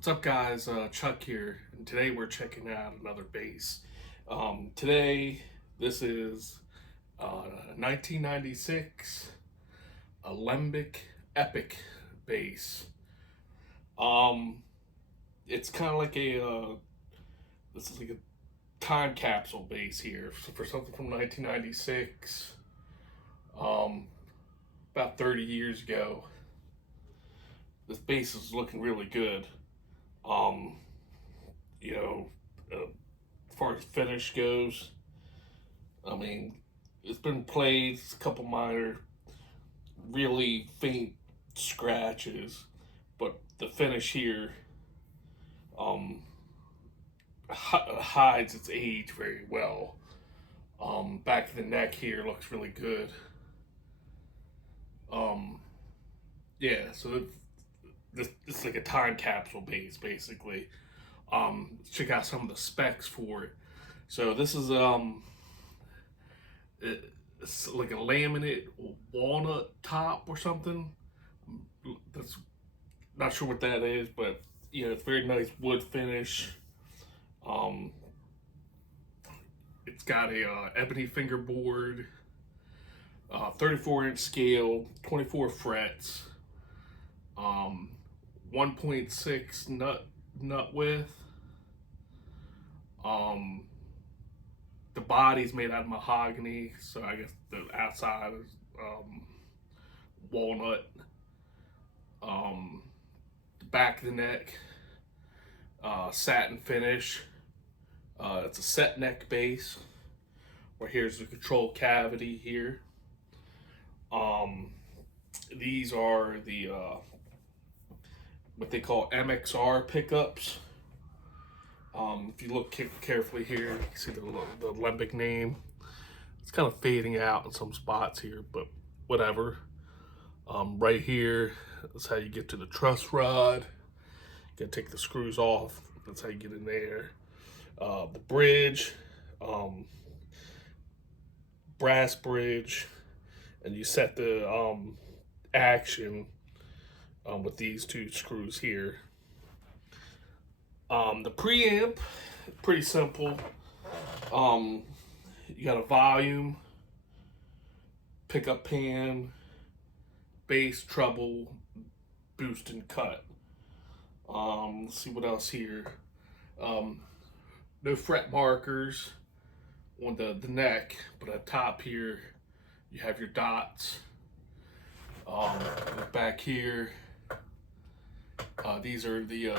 What's up, guys? Chuck here, and today we're checking out another bass. Today, this is 1996 Alembic Epic bass. Um, it's kind of like this is like a time capsule bass here for something from 1996, um, about 30 years ago. This bass is looking really good. Um, you know, as far as finish goes, I mean, it's been played, a couple minor, really faint scratches, but the finish here um, hides its age very well. Back of the neck here looks really good. Um, yeah, so this is like a time capsule base, basically. Let's check out some of the specs for it. So this is it's like a laminate walnut top or something. That's not sure what that is, but it's very nice wood finish. Um, it's got a ebony fingerboard, 34-inch scale, 24 frets, um, 1.6 nut width. Um, the body's made out of mahogany, so I guess the outside is walnut. The back of the neck, satin finish. It's a set neck bass, where here's the control cavity here. These are the what they call MXR pickups. If you look carefully here, you can see the Alembic name. It's kind of fading out in some spots here, but whatever. Right here, that's how you get to the truss rod. You gotta take the screws off. That's how you get in there. The bridge, brass bridge, and you set the action with these two screws here. The preamp, pretty simple. You got a volume, pickup pan, bass, treble, boost, and cut. Let's see what else here. No fret markers on the neck, but at the top here, you have your dots. Back here, these are the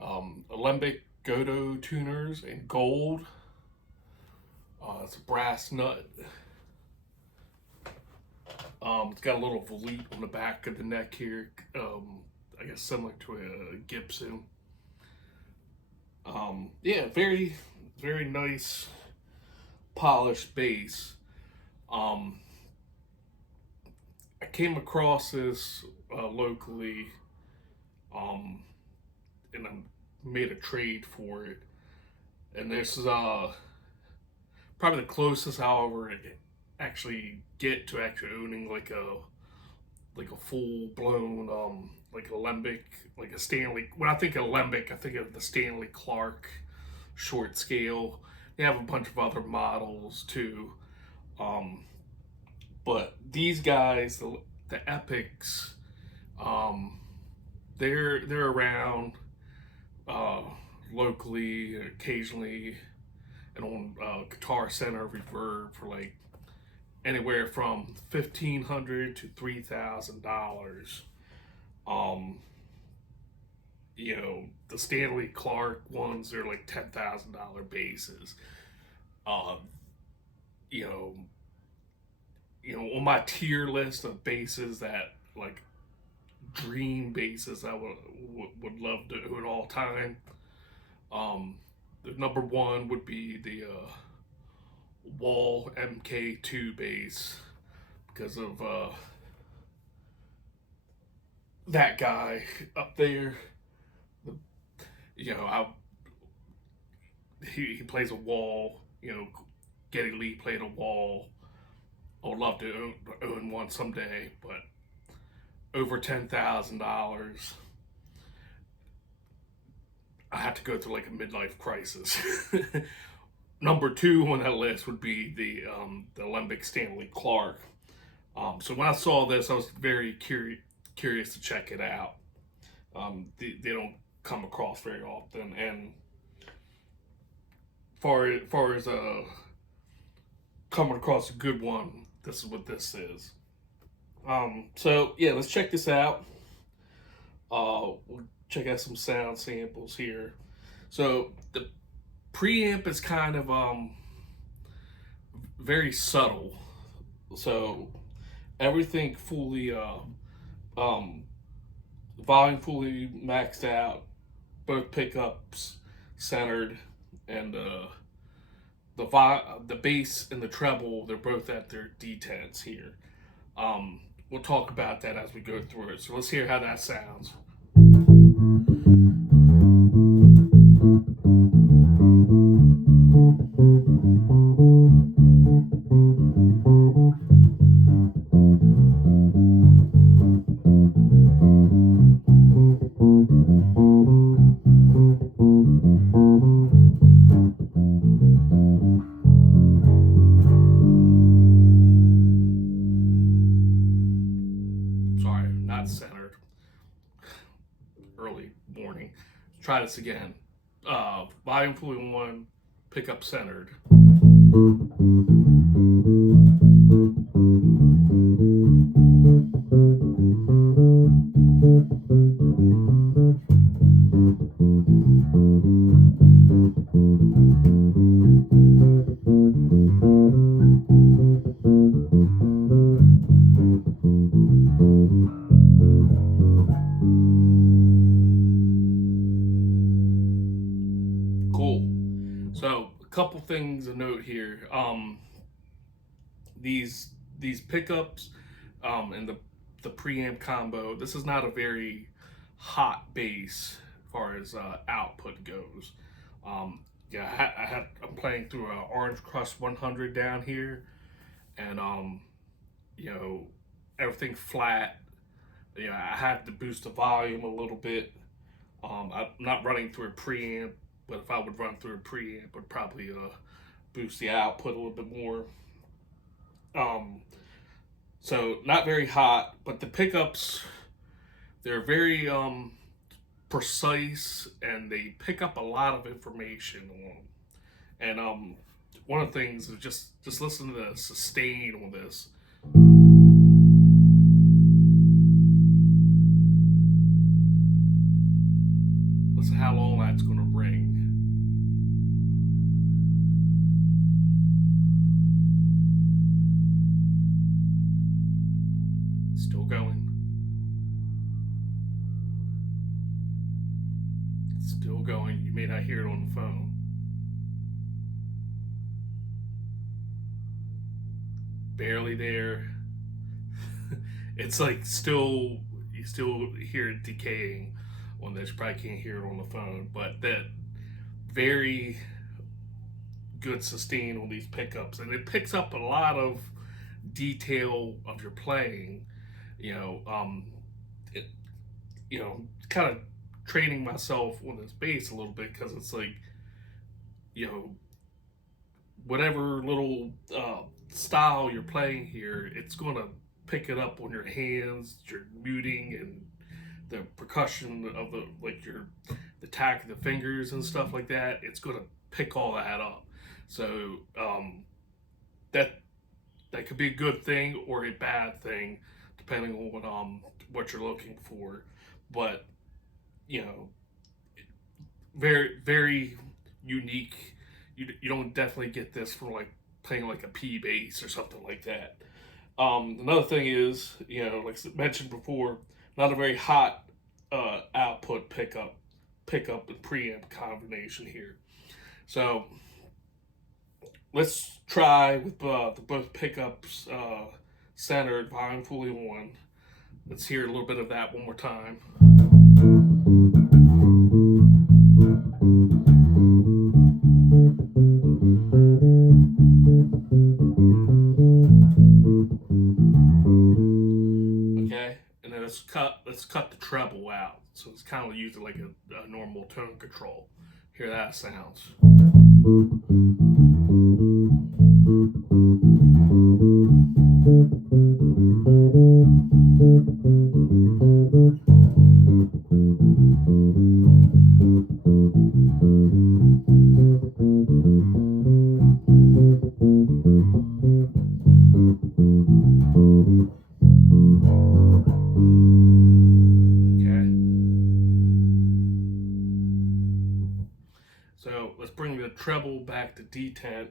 Alembic Godo tuners in gold. It's a brass nut. It's got a little volute on the back of the neck here. I guess similar to a Gibson. Yeah, very, very nice polished bass. I came across this locally, and I made a trade for it. And this is probably the closest I'll ever actually get to actually owning like a full blown like Alembic, like a Stanley. When I think of Alembic, I think of the Stanley Clark short scale. They have a bunch of other models too, but these guys, the Epics, they're around locally, occasionally, and on Guitar Center Reverb for like anywhere from $1,500 to $3,000. The Stanley Clark ones are like $10,000 basses. Uh, you know, on my tier list of basses that like dream basses I would love to do at all time. The number one would be the Wall MK2 bass because of that guy up there. He plays a Wall. Geddy Lee played a Wall. I would love to own one someday, but over $10,000. I had to go through like a midlife crisis. Number two on that list would be the Alembic Stanley Clark. So when I saw this, I was very curious to check it out. They don't come across very often, and far as coming across a good one, this is what this is. So yeah, let's check this out. We'll check out some sound samples here. So the preamp is kind of very subtle. So everything fully volume fully maxed out, both pickups centered, and the bass and the treble, they're both at their detents here. We'll talk about that as we go through it. So let's hear how that sounds. Sorry, not centered. Early morning. Try this again. Volume fully on, pickup centered. Cool. So a couple things to note here. These pickups and the preamp combo. This is not a very hot bass as far as output goes. Yeah, I'm playing through a Orange Crush 100 down here, and you know, everything flat. You know, I had to boost the volume a little bit. I'm not running through a preamp, but if I would run through a preamp, would probably boost the output a little bit more. So not very hot, but the pickups, they're very precise, and they pick up a lot of information on them. And one of the things is just listen to the sustain on this. Listen how long that's going to ring. Still going. Still going. You may not hear it on the phone. Barely there. It's like you still hear it decaying on this. You probably can't hear it on the phone, but that very good sustain on these pickups, and it picks up a lot of detail of your playing. You know, it, you know, kind of training myself on this bass a little bit, because it's like, you know, whatever little style you're playing here, it's going to pick it up on your hands, your muting, and the percussion of the tack of the fingers and stuff like that. It's going to pick all that up. So that could be a good thing or a bad thing, depending on what you're looking for. But you know, very very unique. You don't definitely get this from like playing like a P bass or something like that. Another thing is, you know, like I mentioned before, not a very hot output pickup and preamp combination here. So let's try with both pickups centered, volume fully on. Let's hear a little bit of that one more time. Okay, and then let's cut the treble out. So it's kind of using like a normal tone control. Hear that sounds. So let's bring the treble back to D10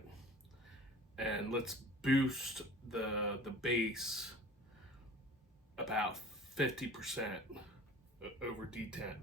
and let's boost the bass about 50% over D10.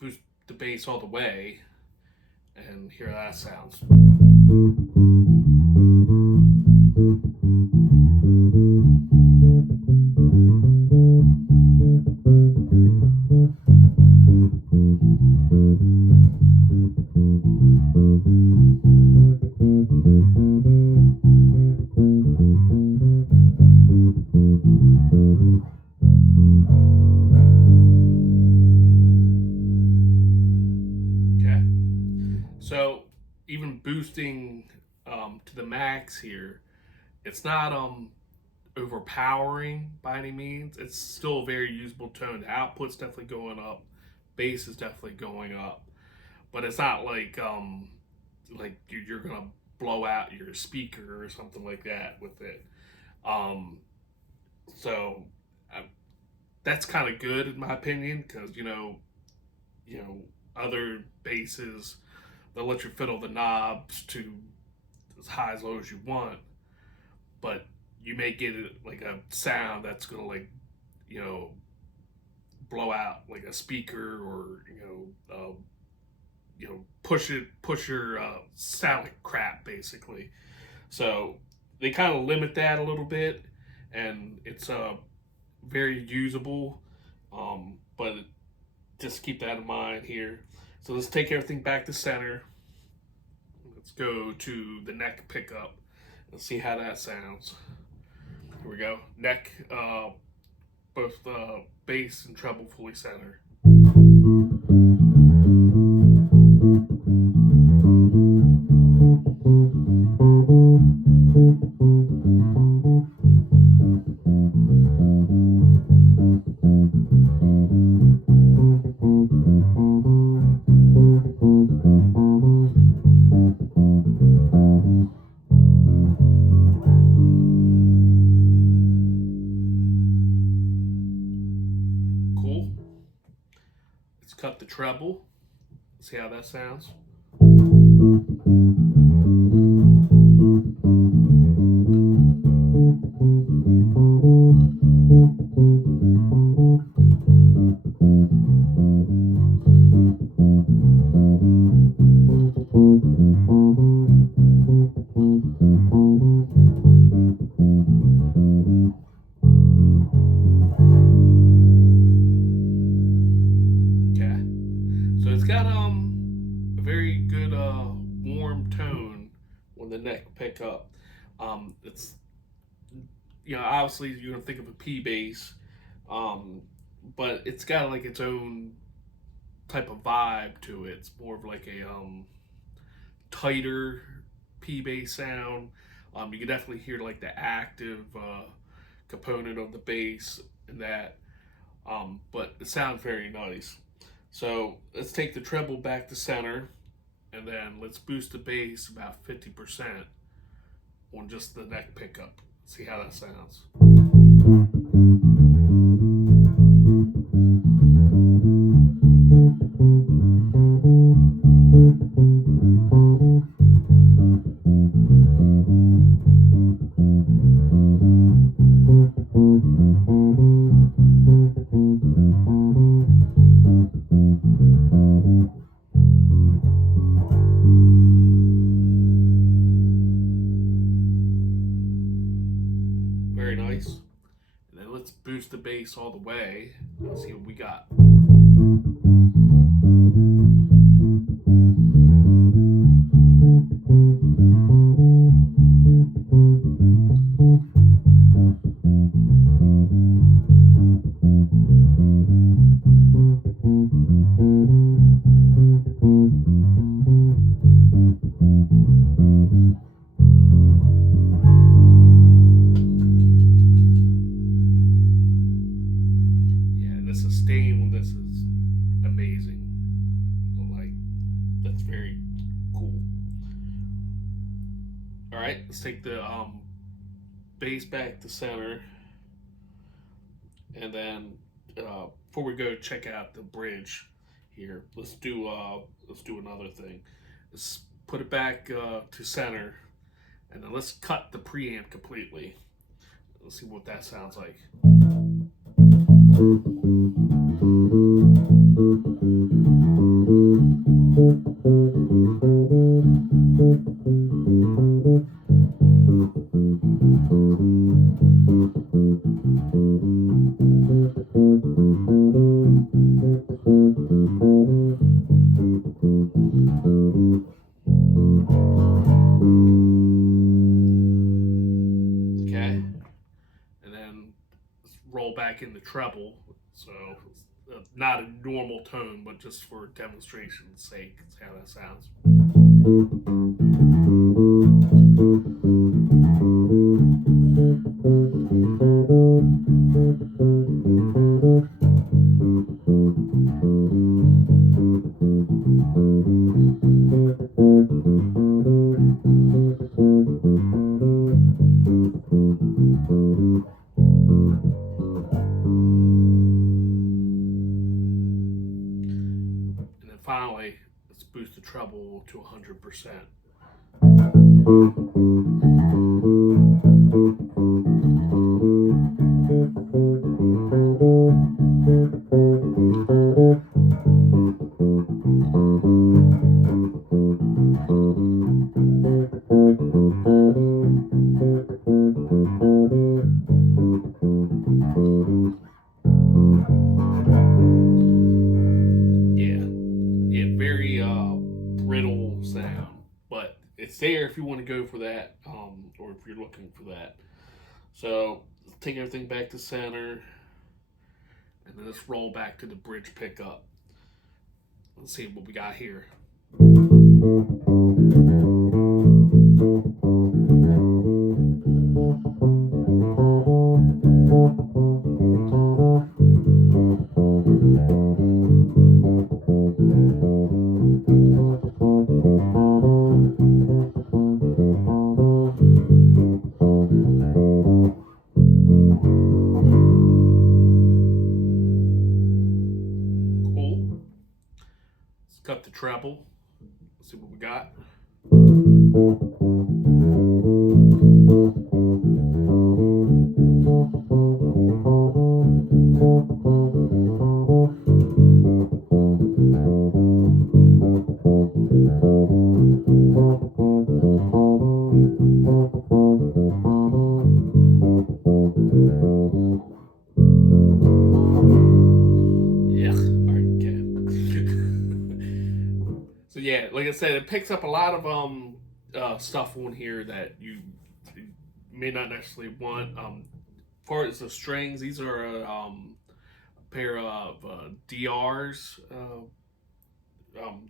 Boost the bass all the way and hear how that sounds. So even boosting to the max here, it's not overpowering by any means. It's still a very usable tone. The output's definitely going up, bass is definitely going up, but it's not like you're gonna blow out your speaker or something like that with it. So that's kind of good in my opinion, because you know other basses, they'll let you fiddle the knobs to as high as low as you want, but you may get it like a sound that's gonna blow out like a speaker, or push your sound like crap basically. So they kind of limit that a little bit, and it's very usable, but just keep that in mind here. So let's take everything back to center. Let's go to the neck pickup and see how that sounds. Here we go. Neck, both bass and treble fully centered. Cut the treble. See how that sounds. It's got a very good warm tone when the neck pick up. It's obviously you're gonna think of a P bass, but it's got like its own type of vibe to it. It's more of like a tighter P bass sound. You can definitely hear like the active component of the bass in that, but it sounds very nice. So let's take the treble back to center, and then let's boost the bass about 50% on just the neck pickup. See how that sounds. bass all the way. Let's see what we got. This is amazing. Like, that's very cool. All right, let's take the bass back to center, and then before we go check out the bridge here, let's do another thing. Let's put it back to center, and then let's cut the preamp completely. Let's see what that sounds like. Okay, and then let's roll back in the treble. So not a normal tone, but just for demonstration's sake, that's how that sounds. Finally, let's boost the treble to 100%. Very brittle sound, but it's there if you want to go for that, or if you're looking for that. So take everything back to center, and then let's roll back to the bridge pickup. Let's see what we got here. Cut the treble. Let's see what we got. So yeah, like I said, it picks up a lot of stuff on here that you may not necessarily want. As far as the strings, these are a pair of DRs.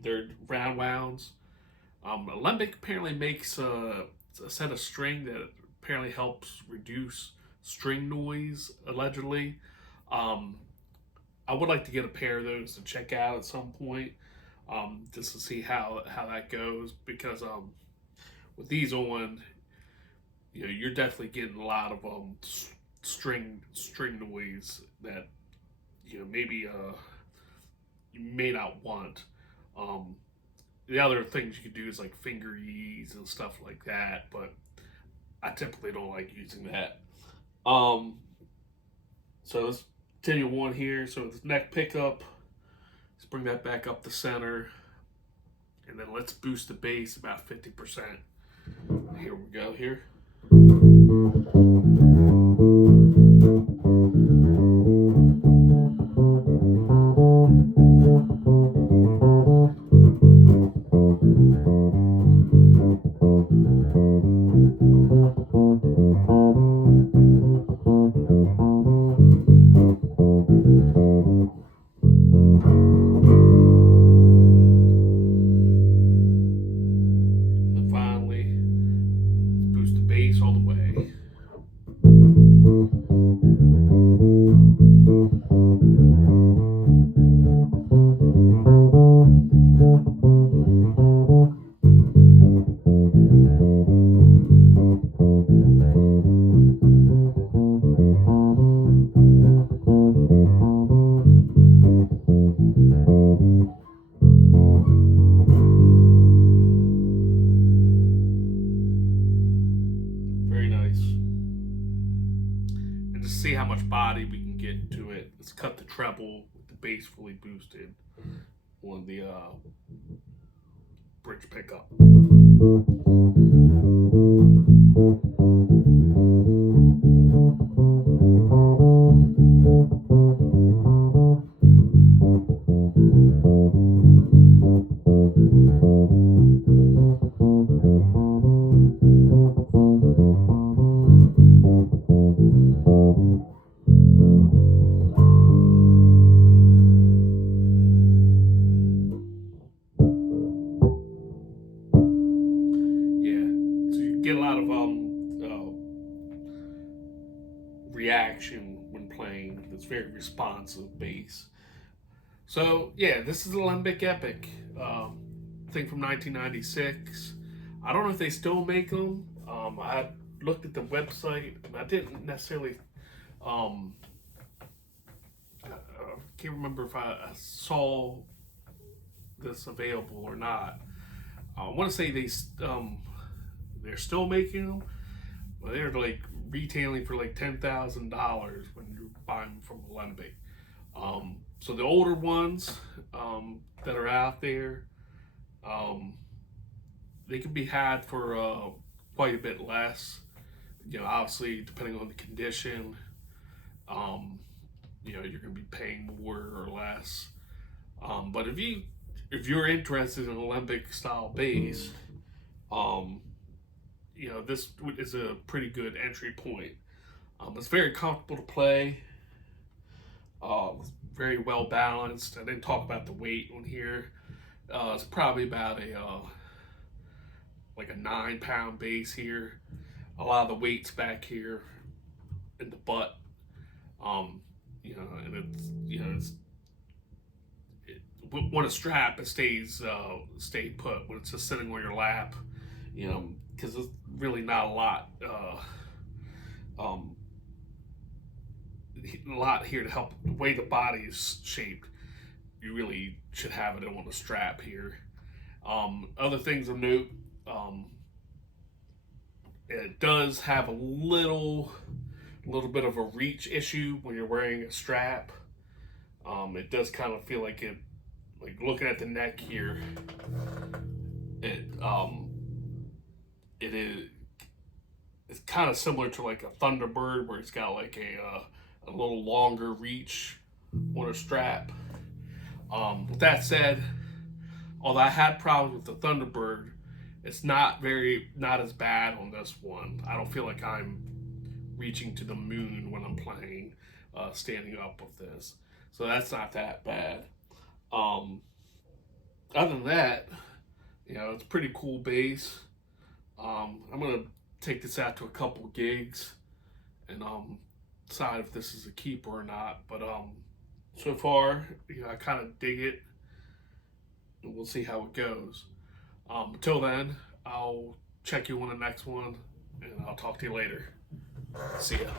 They're round wounds. Alembic apparently makes a set of string that apparently helps reduce string noise, allegedly. I would like to get a pair of those to check out at some point. Just to see how that goes, because with these on, you know, you're definitely getting a lot of string noise that, you know, maybe you may not want. The other things you could do is like finger ease and stuff like that, but I typically don't like using that. So let's continue one here. So the neck pickup. Let's bring that back up the center, and then let's boost the bass about 50%. Here we go here. get to it. Let's cut the treble with the bass fully boosted on the bridge pickup. Get a lot of reaction when playing. It's very responsive bass. So yeah, this is Alembic Epic, thing from 1996. I don't know if they still make them. I looked at the website and I didn't necessarily. I can't remember if I saw this available or not. I want to say they're still making them. Well, they're like retailing for like $10,000 when you're buying them from Alembic. So the older ones that are out there, they can be had for quite a bit less. You know, obviously depending on the condition, you know, you're going to be paying more or less. But if you're interested in Alembic style bass, you know, this is a pretty good entry point. It's very comfortable to play. Very well balanced. I didn't talk about the weight on here. It's probably about like a 9-pound bass here. A lot of the weight's back here in the butt. You know, and when a strap, it stays put. When it's just sitting on your lap, you know, because there's really not a lot here to help the way the body is shaped. You really should have it on a strap here. Other things of note, it does have a little bit of a reach issue when you're wearing a strap. It does kind of feel like it, like looking at the neck here, it's kind of similar to like a Thunderbird, where it's got like a little longer reach on a strap. With that said, although I had problems with the Thunderbird, it's not as bad on this one. I don't feel like I'm reaching to the moon when I'm playing, standing up with this. So that's not that bad. Other than that, you know, it's a pretty cool bass. I'm gonna take this out to a couple gigs and decide if this is a keeper or not. But so far, you know, I kind of dig it, and we'll see how it goes. Until then, I'll check you on the next one, and I'll talk to you later. See ya.